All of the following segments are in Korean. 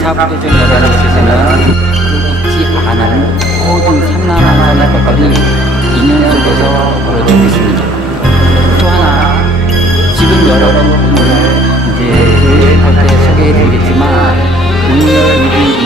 신사부대전 여단에서는 잊지 않은 모든 삼남한산의 것들이 인연 속에서 벌어지고 있습니다. 또 하나 지금 여러분을 이제 교회 때 소개해드리겠지만 오늘 2022년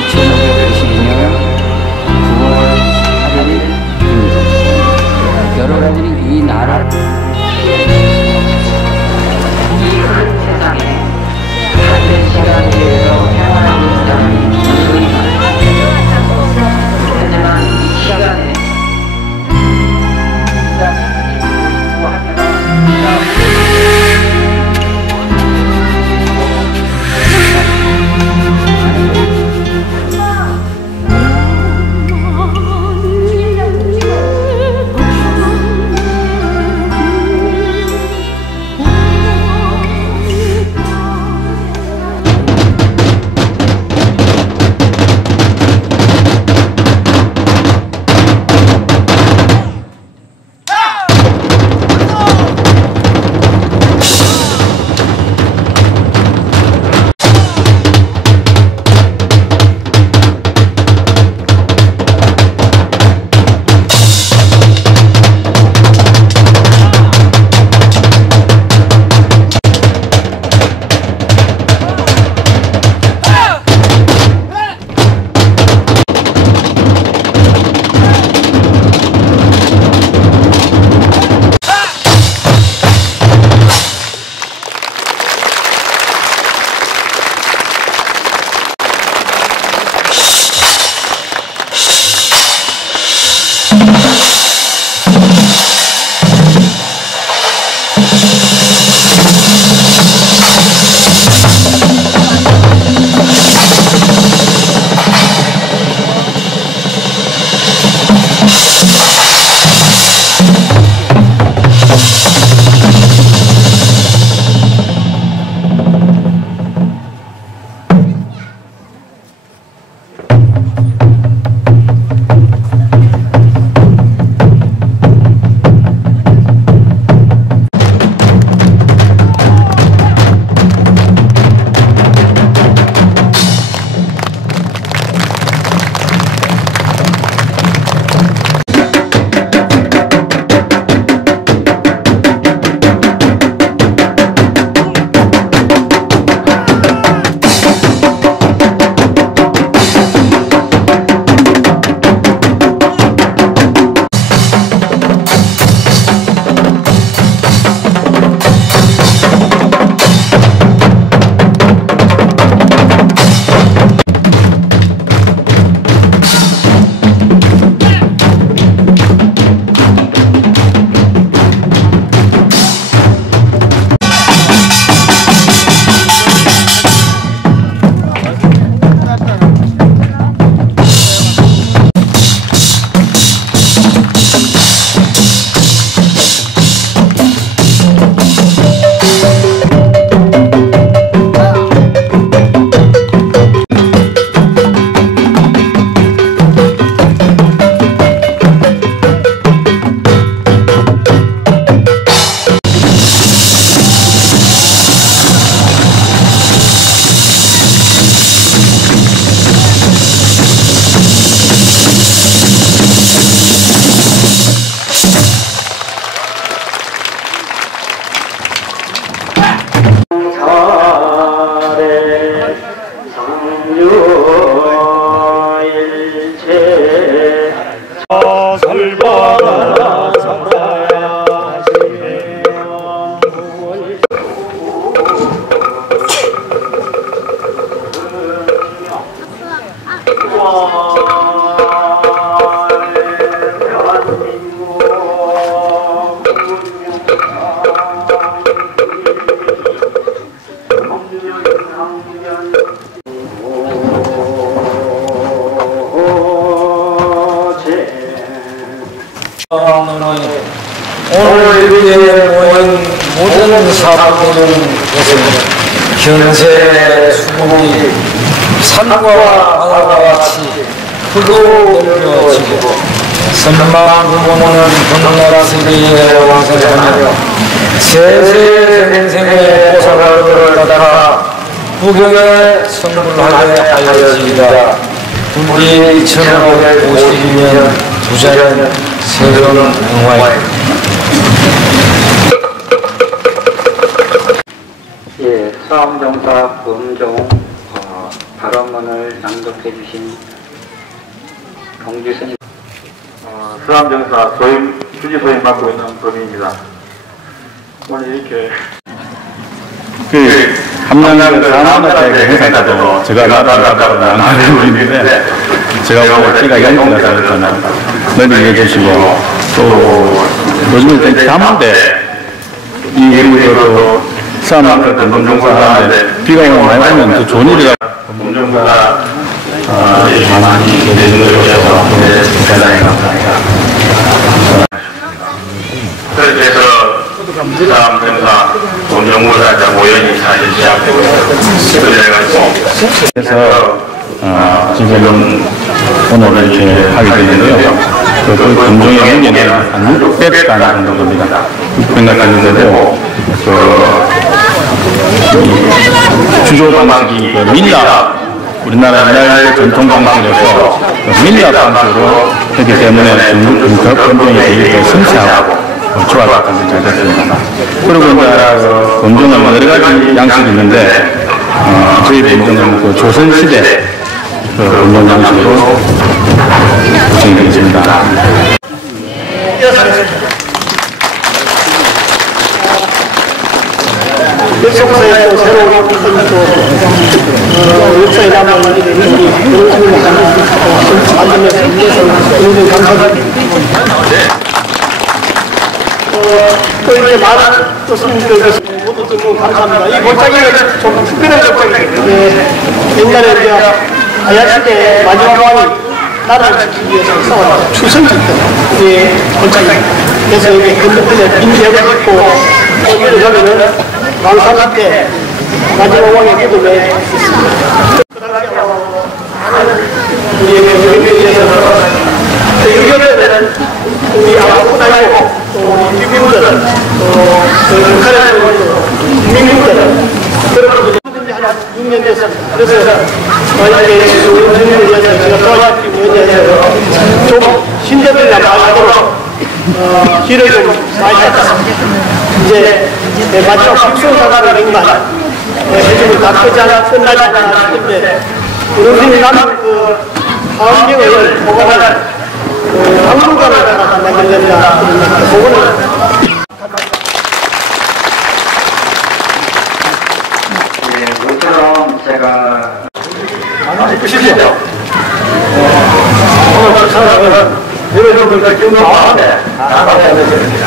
현세 수국이 산과 바다와 같이 크고 넓어지고 선망 부모는 번나라 세계에 왕성하며 세세 생생의 보살을 따라 부경에 성불하게 하여지이다. 군기 1552년 부자년 세종 응화입니다. 예, 수암정사 범종 어, 발언문을 낭독해 주신 경주 스님. 어, 수암정사 소임, 주지 소임 맡고 있는 범인입니다. 오늘 이렇게 그 함양그 사나마대 행사가도 제가 나라라고 나가고 있는데 제가 뭐 끼가 연구나서 일단은 많이 이해해 주시고 또 요즘에 이제 담인데 이 우리도 사나마대 공동정사 하는데 비가 오면 많이 오면 또 좋은 일이라 공정부가 어, 많이 기대해 주셔서 대단히 감사합니다. 그래서 수암정사 공정부사 모연이 사실 시작되고 그래가지고 그래서 어, 지금 오늘 이렇게 하게 되는데요. 그, 그 금종의 경계는 한 600단 정도 됩니다. 600단 정도 되고, 그, 이 주조 방식이 그 밀라, 우리나라 옛날 전통 방식에서 그 밀라 방식으로 했기 때문에 중국 금종이 되게 섬세하고 어, 조화가 잘 됐습니다. 그리고 이제 그 검정은 여러 가지 양식이 있는데 어, 저희 검정은 그 조선시대 그 검정 양식으로 구성이 되어 있습니다. 역사에 또 새로운 또 어, 역사에 일이 그런 식으로 만들면서 굉장히 감사드립니다. 어, 또 이렇게 많은 또 듣고 감사합니다. 이 골짜기는 좀 특별한 골짜기예요. 예, 옛날에 아야시대 마지막 왕이 나라를 지키기 위해서 싸웠던 추선지 때 이제 골짜기. 그래서 이게 건너편에 빈대가 있고 또 이를 가면은 때 마지막 왕의. 우리에게 유교에 위해서 유교는 우리 아무것도 아니고 또 우리 유교들은 또그 북한에 있는 민민들은 그런 분들이 한 6년 됐습니다. 그래서 이렇게 우리 주민을 위해서 제가 도와주기 위해서 좀 신대들이나 말하도록 어, 길을 좀 많이 닦았습니다. 이제 네, 마지막 국수사가를 맹만 해주면 다 끝이 하나 끝나지 않아 싶은데 우리 남은 그 환경을 보관할 그 박물관을 하나 만들겠다 그거는 예, 모처럼 제가 보십시오. 오늘 축사 는 여러분들 기운 나왔는데 나가야 되겠습니다.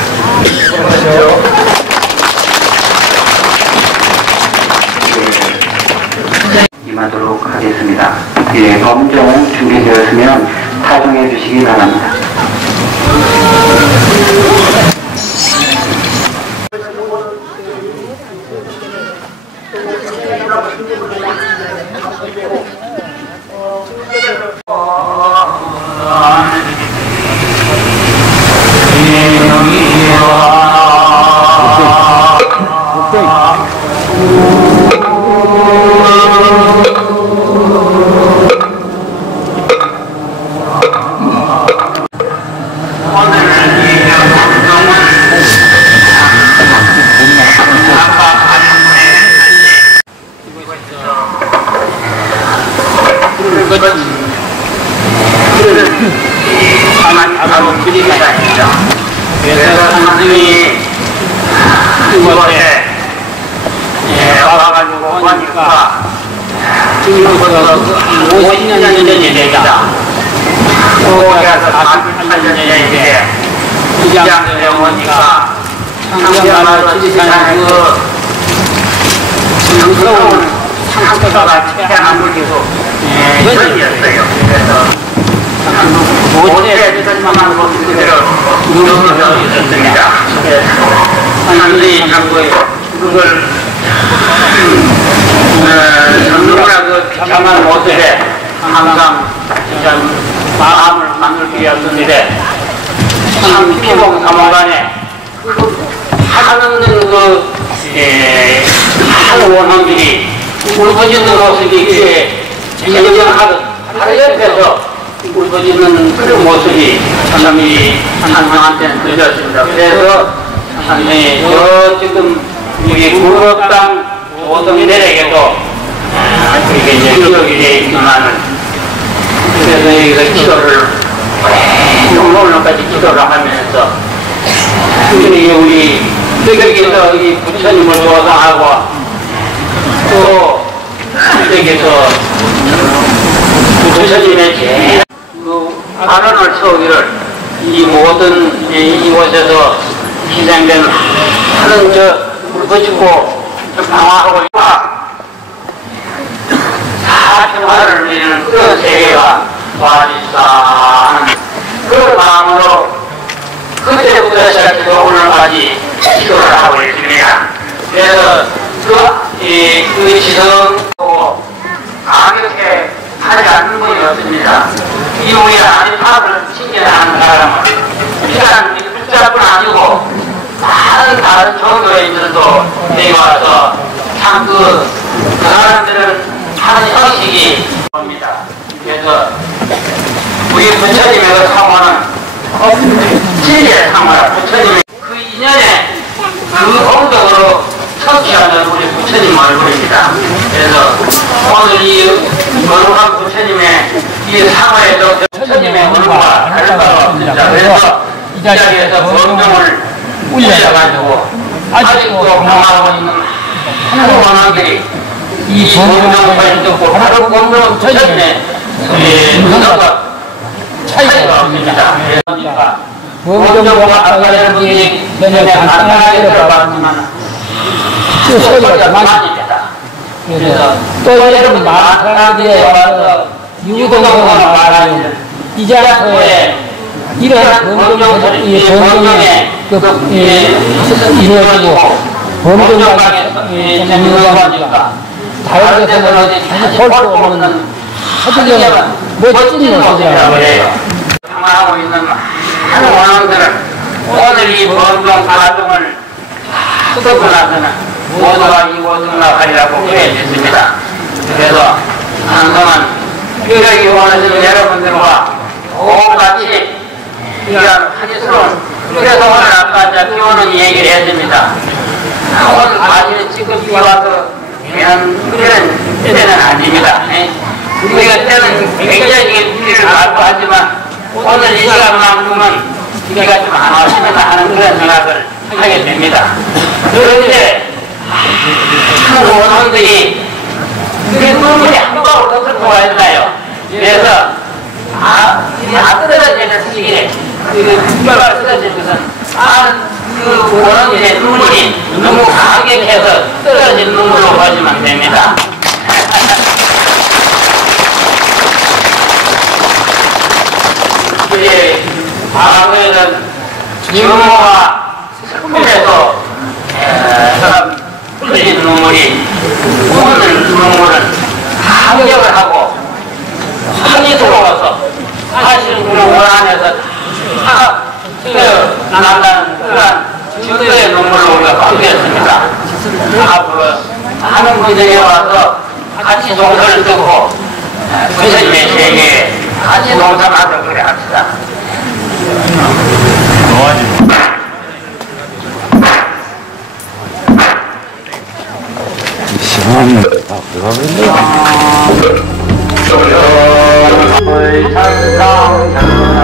임하도록 하겠습니다. 예, 범종 준비되었으면 타종해 주시기 바랍니다. 바로 드립니다. 그래서 선생님이 이곳에 예, 와가지고 보니까 지금부터 50년 전이 되자 거기에서 48년 전에 시장에 오니까 상경마을 지리산의 그 무서운 상처가 태어난 기고 전이었어요. 그래서 모두의 뜻만한 것들을 이루어져 있었습니다. 하나님이 자꾸 그걸 누구나 그 비참한 모습에 항상 진짜 마음을 만들기 위해서인데 참 피봉 사모간에 하는 그 예, 한 원한들이 울부짖는 모습이 귀에 정정하듯 바로 옆에서 울부짖는 그런 모습이 참이 찬성한테는 들렸습니다. 그래서 저 지금 우리 구역당 오동들에게도 이게 이제 기록이 되어 있지만은 그래서 여기서 기도를 오늘까지 기도를 하면서 우리 우리 여기서 이 부처님을 조성하고 또 여기서 부처님의 그 발언을 세우기를 이 모든 이- 이곳에서 희생된 하는 저 물거치고 방황하고 다 평화를 누리는 그런 세계가 하는 그 마음으로 그때부터 시작해서 오늘까지 기도를 하고 있습니다. 그래서 그, 이, 그 강력해 하지 않는 분이 없습니다. 이놈이 아닌 pháp을 신경하는 사람은 일단 불자뿐 아니고 다른 다른 종교인들도 여기 와서 참그 그 사람들은 하는 형식이 옵니다. 그래서 우리 부처님의 그 사모는 진리의 상호라 부처님의 그 인연에 그 공덕으로 성취하는 우리 부처님 얼굴입니다. 그래서 오늘 이 거룩한 부처님의 이 상호에도 부처님의 얼굴과 다를 바가 없습니다. 그래서 이 자리에서 범정을 울려가지고 아직도 방황하고 있는 한 원학들이 이 범정을 듣고 바로 범정 부처님의 이 능력과 차이가 없습니다. 그러니까 범정과 아까 여기 전에 간단하게 들어봤지만 그 소리가 그만입니다. 그래서 또 많은 사람들이 와서 유동성을 말하는 이 장소에 이러한 범정, 이 범정에 그, 이, 이루어지고 범정과 이루어지니까. 다른 데서는 볼수 없는 아주 그냥 멋진 모습이라고 해요. 평화하고 있는 많은 원앙들은 오늘 이 범정 가동을 뜯고 나서는 모두가 이고 등락 하리라고 표현했습니다. 그래서 항상은 뼈력이 원하시는 여러분들과 똑같이 이런 한이스러운 그래서 오늘 아까 이제 교원은 얘기를 했습니다. 오늘 사실 지금 이 와서 그냥 그런 때는 아닙니다. 예? 우리가 때는 굉장히 우리를 알고 하지만 오늘 이 시간만큼은 우리가 좀 안 왔으면 하는 그런 생각을 하게 됩니다. 그런데 참 원원들이 그 눈물이 한 방울 더 들고 와있나요? 그래서 아, 이아 떨어지는 시기에 그 뼈가 쓰러진 것은 아그 원원들의 눈물이 너무 강력해서 떨어진 눈물로 보시면 됩니다. 이제 과거에는 유모가 슬픔에서 사람 흘린 눈물이 오늘 눈물은 감격을 하고 한이 들어와서 사실은 그런 원안에서 다 난다는 그런 증거의 눈물로 우리가 바뀌었습니다. 앞으로 하는 분들이 와서 같이 동서를 듣고 부처님의 세계에 같이 동참하도록 그래 합시다. 到何年？